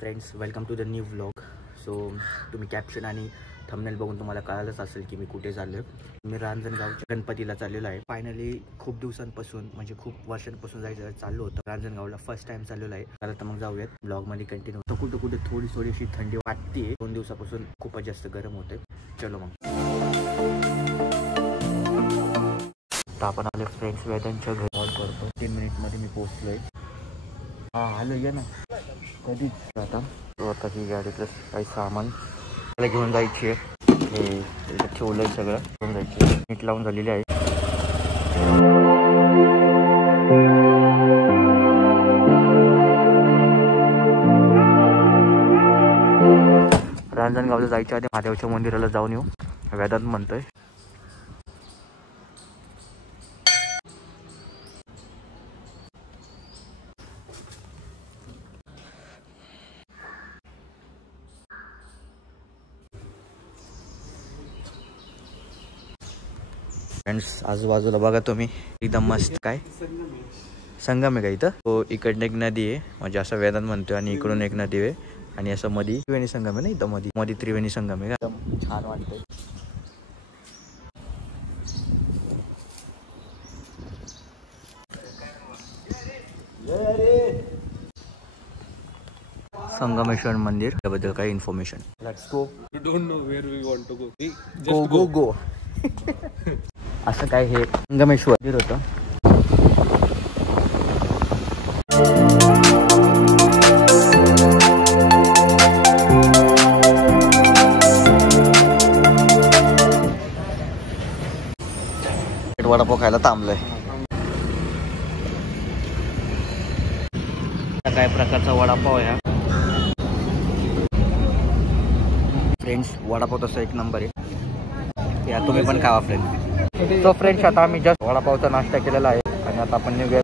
Friends, welcome to the new vlog. So तुम्ही caption आणि thumbnail बघून तुम्हाला कळालंच असेल की मी कुठे चाललो आहे. मी रांजणगावच्या गणपतीला चाललेलो आहे. फायनली खूप दिवसांपासून म्हणजे खूप वर्षांपासून जायचं चाललो होतं. रांजणगावला फर्स्ट टाइम चाललेलो आहे. चला तर मग जाऊयात ब्लॉगमध्ये कंटिन्यू. तर कुठं कुठे थोडी अशी थंडी वाटते. 2 दिवसापासून खूपच जास्त गरम होते. चलो मग. तर आपण आले फ्रेंड्स वेदांच्या घरी. कॉल करतो. 3 मिनिटमध्ये मी पोहोचलोय. आलो ये ना कधीच. आता ही गाडीतलं काही सामान मला घेऊन जायची आहे. हे ठेवलं आहे सगळं घेऊन जायची आहे. नीट लावून झालेली आहे. रांजणगावला जायच्या आधी महादेवच्या मंदिराला जाऊन येऊ वेदांत म्हणतोय. फ्रेंड्स आजूबाजूला बघा तुम्ही एकदम मस्त. काय संगम आहे का इथं? तो इकडनं एक नदी आहे म्हणजे असं वेदांत म्हणतोय आणि इकडून एक नदी आहे आणि असं मध्ये त्रिवेणी संगम आहे ना. इथं मध्ये त्रिवेणी संगम आहे. एकदम छान वाटतंय. संगमेश्वर मंदिर त्याबद्दल काही information. Let's go. You don't know where we want to go. गो असं काय हे संगमेश्वर मंदिर होतं. वडापाव खायला थांबलोय. काय प्रकारचा वडापाव आहे फ्रेंड्स. वडापाव तसा एक नंबर आहे. या तुम्ही पण खावा फ्रेंड्स. सो फ्रेंड्स आता आम्ही जस्ट वडापावचा नाश्ता केलेला आहे आणि आता आपण निघूया.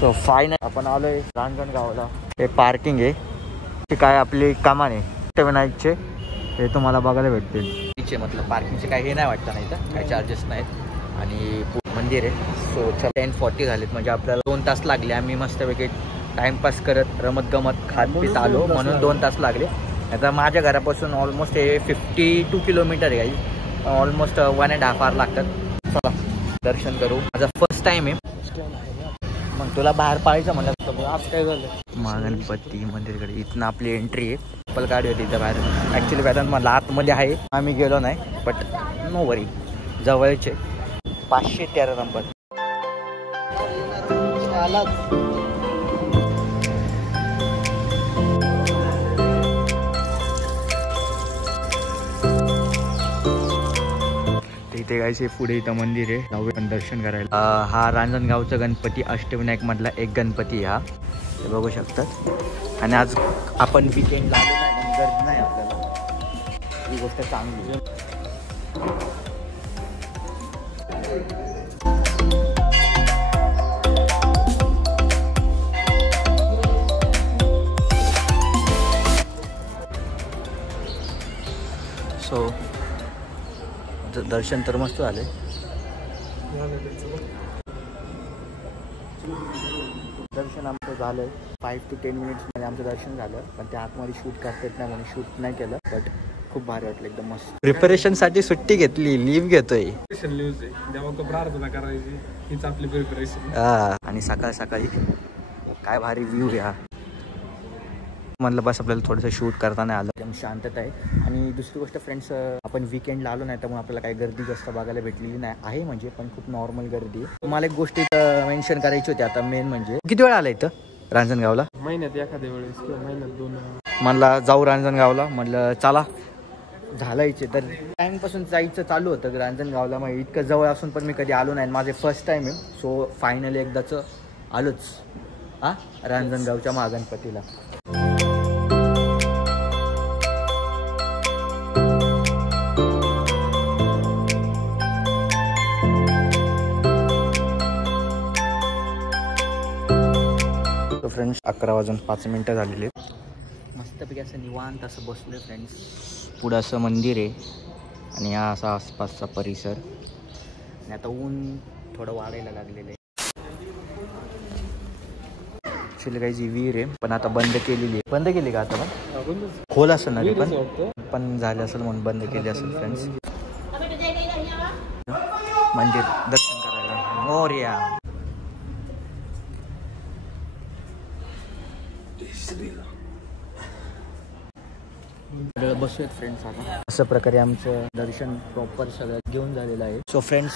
सो फायनल आपण आलोय रांजणगावला. हे पार्किंग आहे. ते काय आपली कामान आहे अष्टविनायकचे. हे तुम्हाला बघायला भेटतील. तिचे मतलब पार्किंगचे काही हे नाही वाटतं नाही तर काही चार्जेस नाहीत आणि मंदिर आहे. सो 10:40 झालेत म्हणजे आपल्याला 2 तास लागले. आम्ही मस्तपैकी टाइमपास करत रमत गमत खात पीत आलो म्हणून 2 तास लागले. आता माझ्या घरापासून ऑलमोस्ट हे 52 किलोमीटर आहे. काही ऑलमोस्ट 1.5 hour लागतात. चला दर्शन करू. माझा फर्स्ट टाइम आहे. मग तुला बाहेर पाहायचं म्हणलं तर आज काय झालं. गणपती मंदिरकडे इथनं आपली एंट्री आहे. चप्पल गाडी होती इथं बाहेर. ॲक्च्युली वेदांत मला आतमध्ये आहे. आम्ही गेलो नाही बट नो वरी. जवळचे 513 नंबर. इथे गायचे पुढे इथं मंदिर आहे. जाऊया पण दर्शन करायला. हा रांजणगावचा गणपती अष्टविनायक मधला एक गणपती हा. ते बघू शकतात. आणि आज आपण वीकेंडला आलो नाही पण गर्दी नाही आपल्याला. ही गोष्ट चांगली. सो दर्शन तर मस्त झाले. दर्शन आमचं झालं 5 to 10 मिनिट्समध्ये आमचं दर्शन झालं. पण त्या आतमध्ये शूट करता येत नाही म्हणून शूट नाही केलं. बट खूप भारी वाटलं. एकदम मस्त. प्रिपरेशन साठी सुट्टी घेतली. लिव्ह घेतोय. प्रार्थना करायची हीच आपली प्रिपरेशन. आणि सकाळ सकाळी काय भारी व्ह्यू या. म्हणलं बस आपल्याला थोडंसं शूट करता नाही आलं. एकदम शांतता आहे. आणि दुसरी गोष्ट फ्रेंड्स आपण वीकेंडला आलो नाही त्यामुळे आपल्याला काही गर्दी जास्त बघायला भेटलेली नाही आहे. म्हणजे पण खूप नॉर्मल गर्दी. तुम्हाला एक गोष्ट इथं मेन्शन करायची होती. आता मेन म्हणजे किती वेळा आला इथं रांजणगावला? महिन्यात एखाद्या वेळेस किंवा महिन्यात 2 म्हणला जाऊ रांजणगावला. म्हणलं चला झालायचे तर टाईमपासून जायचं चालू होतं रांजणगावला. मग इतकं जवळ असून पण मी कधी आलो नाही. माझे फर्स्ट टाईम आहे. सो फायनली एकदाच आलोच रांजणगावच्या महागणपतीला. फ्रेंड्स 11:05 झालेले. मस्तपैकी असं निवांत असं बसलोय फ्रेंड्स. पुढं असं मंदिर आहे आणि हा असा आसपासचा परिसर. आणि आता ऊन थोडं वाढायला लागलेलं आहे. ॲक्च्युली काही जी विहीर आहे पण आता बंद केलेली आहे. बंद केली का आता पण? खोल असेल ना पण झालं असेल म्हणून बंद केली असेल फ्रेंड्स. मंदिर दर्शन करायला मोरया. बसूयात फ्रेंड्स. आता अशा प्रकारे आमचं दर्शन प्रॉपर सगळं घेऊन झालेलं आहे. सो फ्रेंड्स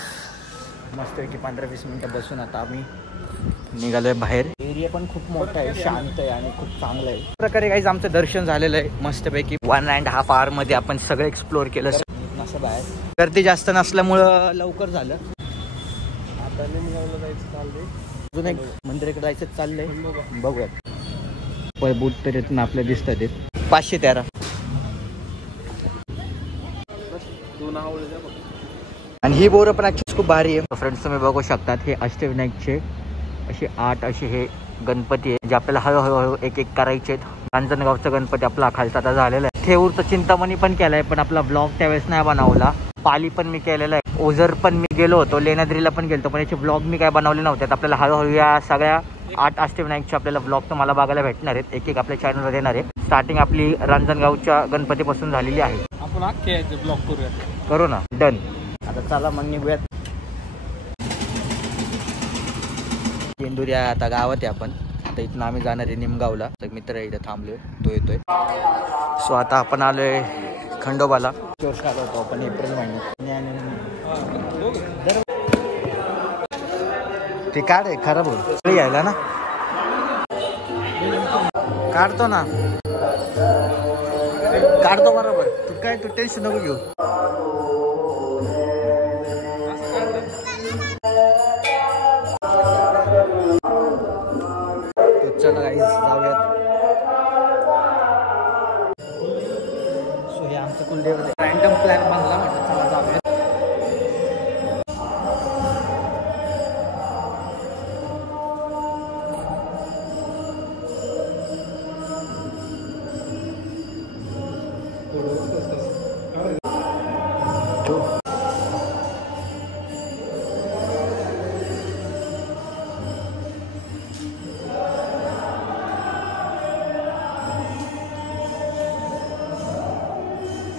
मस्तपैकी 15-20 मिनटं बसून आता आम्ही निघालोय बाहेर. एरिया पण खूप मोठा आहे, शांत आहे आणि खूप चांगलं आहे. प्रकारे काहीच आमचं दर्शन झालेलं आहे मस्तपैकी. 1.5 hour मध्ये आपण सगळं एक्सप्लोअर केलं. असं बाहेर गर्दी जास्त नसल्यामुळं लवकर झालं. आता निमगावला जायचं चाललंय. अजून एक मंदिराकडे जायचं चाललंय. बघूयात. बूट तर येथून आपल्याला दिसतात ते 513. आणि ही बोरं पण ॲक्च्युअली खूप भारी आहे. फ्रेंड्स तुम्ही बघू शकतात हे अष्टविनायकचे असे 8 असे हे गणपती आहे जे आपल्याला हळूहळू एक एक करायचे आहेत. रांजणगावचा गणपती आपला खालचा आता झालेला आहे. थेऊरचं चिंतामणी पण केलाय पण आपला ब्लॉग त्यावेळेस नाही बनवला. पाली पण मी केलेला आहे. ओझर पण मी गेलो होतो. लेण्याद्रीला पण गेलो पण याचे ब्लॉग मी काय बनवले नव्हते. आपल्याला हळूहळू या सगळ्या 8 अष्टविनायकचे आपल्याला ब्लॉग तुम्हाला बघायला भेटणार आहेत. एक एक आपल्या चॅनलवर येणार आहे. स्टार्टिंग आपली रांजणगावच्या गणपतीपासून झालेली आहे. आपण अख्खे ब्लॉग करूया. करू ना. डन. आता चला मग निघूयात. इंदुऱ्या आता गावात आहे आपण. आता इथून आम्ही जाणार आहे निमगावला. मित्र इथं थांबलोय, तो येतोय. सो आता आपण आलोय खंडोबाला. चोर आलो होतो आपण एप्रिल महिन्यात. ते काढ आहे खराब होईल यायला ना. काढतो ना, काढतो बरोबर. तू काय तू टेन्शन नको घेऊ. चला गाईस जाऊयात. सो हे आमचं कुलदेव रँडम प्लॅन बनला म्हटलं चला जाऊयात.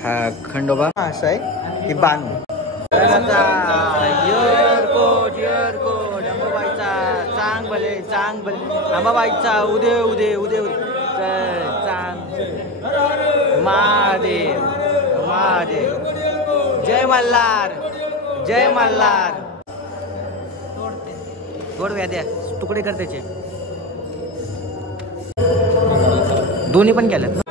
हा खंडोबा असं आहे की बानू. अंबाबाईचा चांग भले चांग भले. अंबाबाईचा उदय उदय उदय चांग. महादेव महादेव. जय मल्हार जय मल्हार. तोडव्या द्या तुकडे कर त्याचे. दोन्ही पण केल्यात.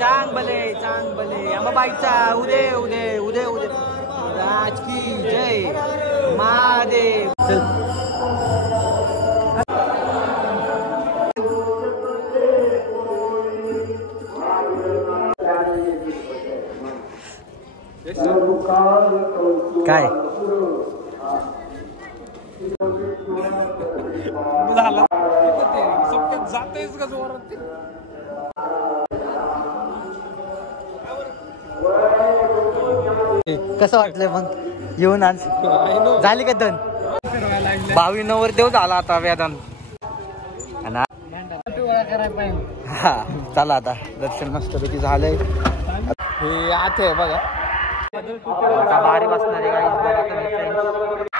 चांग भले चांग भले. अंबाबाईचा उदय उदय उदय उदय. राज की जय महादेव. काय झालं जातेच का जोरात. कसं वाटलंय मग येऊन आज? झाली का दन? 22 नवरदेव झाला आता वेदांत. हा चला आता दर्शन मस्तपैकी झालंय. हे आत आहे बघा. आता भारी बसणार आहे गाईस बघा तुम्ही फ्रेंड्स.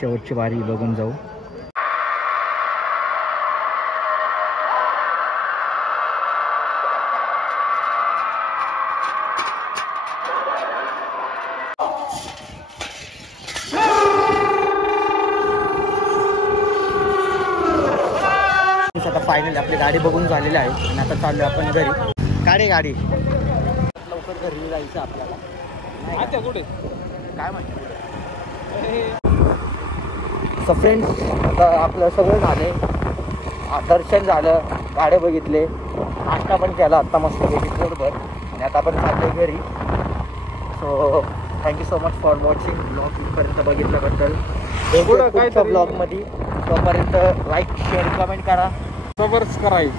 शेवटची वारी बघून जाऊ. फायनली आपली गाडी बघून झालेली आहे आणि आता चाललो आपण घरी. काढे गाडी लवकर घरी जायचं आपल्याला. आता कुठे काय म्हणते सो फ्रेंड्स, आता आपलं सगळं झाले, दर्शन झालं, गाड्या बघितले, नाश्ता पण केला आत्ता मस्त पोटभर आणि आता आपण चाललो घरी. So thank you so much for watching blog इथपर्यंत बघितल्याबद्दल. पुढच्या ब्लॉगमध्ये तोपर्यंत लाईक शेअर कमेंट करा, सबस्क्राईब.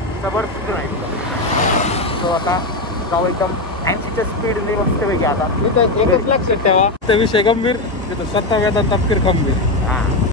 सो आता जाऊ एकदम 80च्या स्पीडने मस्तपैकी आता. एकच लक्षात ठेवा, ते विषय गंभीर, तिथं स्वतः वेदांत तपकीर खंबीर. हां